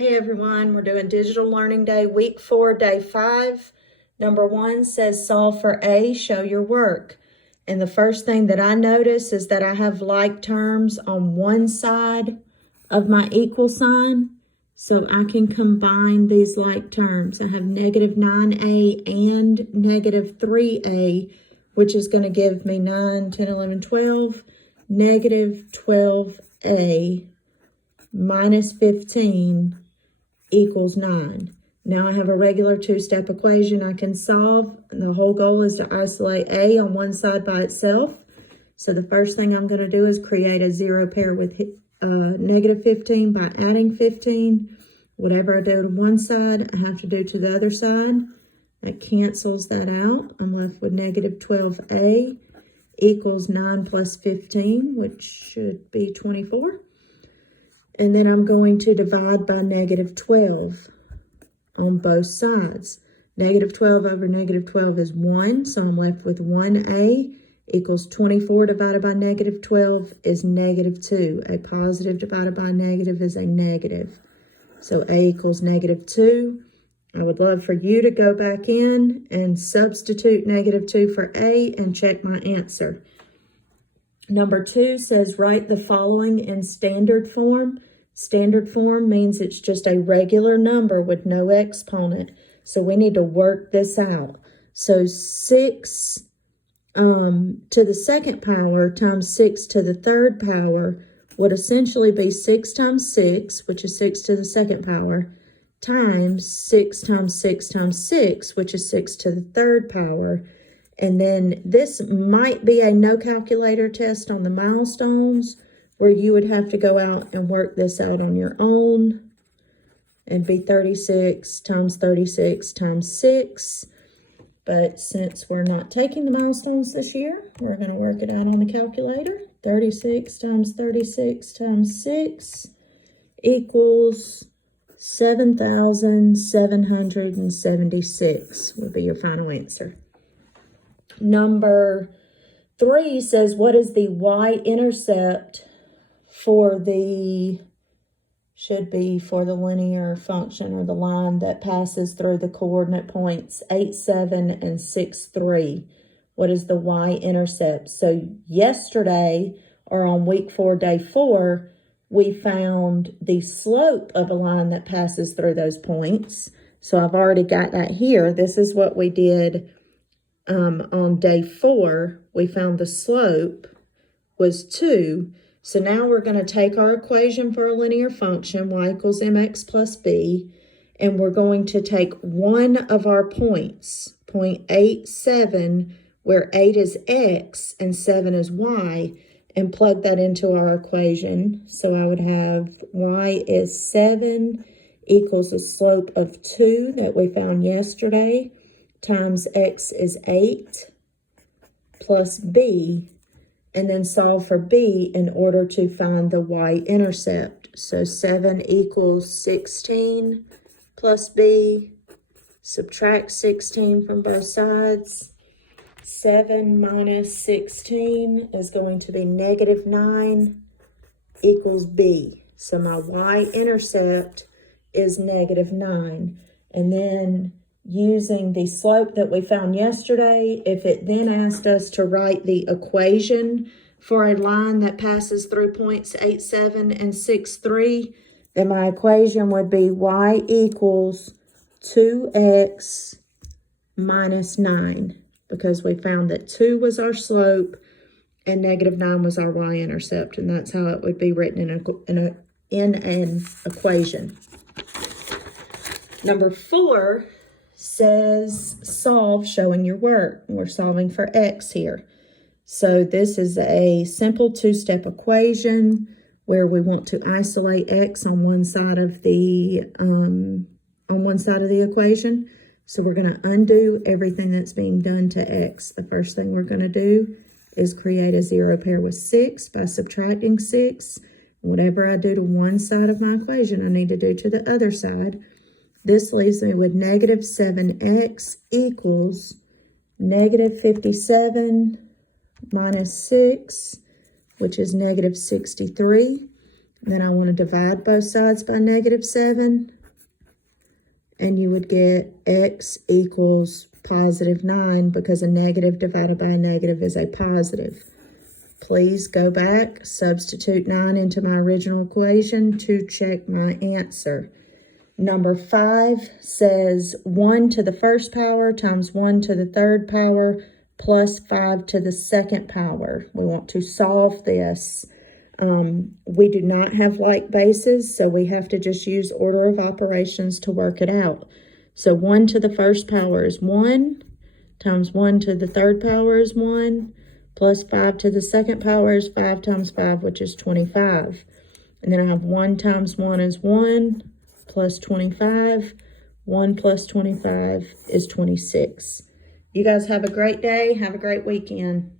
Hey everyone, we're doing Digital Learning Day, week 4, day 5. Number 1 says solve for A, show your work. And the first thing that I notice is that I have like terms on one side of my equal sign. So I can combine these like terms. I have negative 9a and negative 3a, which is going to give me 9, 10, 11, 12, negative 12a minus 15 equals 9. Now I have a regular two-step equation I can solve. And the whole goal is to isolate A on one side by itself. So the first thing I'm going to do is create a zero pair with negative 15 by adding 15. Whatever I do to one side, I have to do to the other side. That cancels that out. I'm left with negative 12a equals 9 plus 15, which should be 24. And then I'm going to divide by negative 12 on both sides. Negative 12 over negative 12 is 1, so I'm left with 1a equals 24 divided by negative 12 is negative 2. A positive divided by a negative is a negative. So a equals negative 2. I would love for you to go back in and substitute negative 2 for a and check my answer. Number 2 says write the following in standard form. Standard form means it's just a regular number with no exponent. So we need to work this out. So 6 to the second power times 6 to the third power would essentially be 6 times 6, which is 6 to the second power, times 6 times 6 times 6, which is 6 to the third power. And then this might be a no calculator test on the milestones, where you would have to go out and work this out on your own and be 36 times 36 times 6. But since we're not taking the milestones this year, we're going to work it out on the calculator. 36 times 36 times 6 equals 7,776 will be your final answer. Number 3 says, what is the y-intercept for the, should be for the linear function or the line that passes through the coordinate points 8, 7, and 6, 3. What is the y-intercept? So yesterday, or on week 4, day 4, we found the slope of a line that passes through those points. So I've already got that here. This is what we did on day 4. We found the slope was 2. So now we're going to take our equation for a linear function, y equals mx plus b, and we're going to take one of our points, point 8, 7, where 8 is x and 7 is y, and plug that into our equation. So I would have y is 7 equals the slope of 2 that we found yesterday, times x is 8 plus b, and then solve for b in order to find the y-intercept. So 7 equals 16 plus b, subtract 16 from both sides. 7 minus 16 is going to be negative 9 equals b. So my y-intercept is negative 9. And then using the slope that we found yesterday, if it then asked us to write the equation for a line that passes through points 8, 7, and 6, 3, then my equation would be y equals 2x minus 9, because we found that 2 was our slope and negative 9 was our y-intercept, and that's how it would be written in an equation. Number 4 says solve showing your work. We're solving for x here. So this is a simple two-step equation where we want to isolate x on one side of the equation. So we're going to undo everything that's being done to x. The first thing we're going to do is create a zero pair with 6 by subtracting 6. Whatever I do to one side of my equation, I need to do to the other side. This leaves me with negative 7x equals negative 57 minus 6, which is negative 63. Then I want to divide both sides by -7. And you would get x equals +9 because a negative divided by a negative is a positive. Please go back, substitute 9 into my original equation to check my answer. Number 5 says 1 to the first power times 1 to the third power plus 5 to the second power. We want to solve this. We do not have like bases, so we have to just use order of operations to work it out. So 1 to the first power is 1, times 1 to the third power is 1, plus 5 to the second power is 5 times 5, which is 25. And then I have 1 times 1 is 1, plus 25. 1 plus 25 is 26. You guys have a great day. Have a great weekend.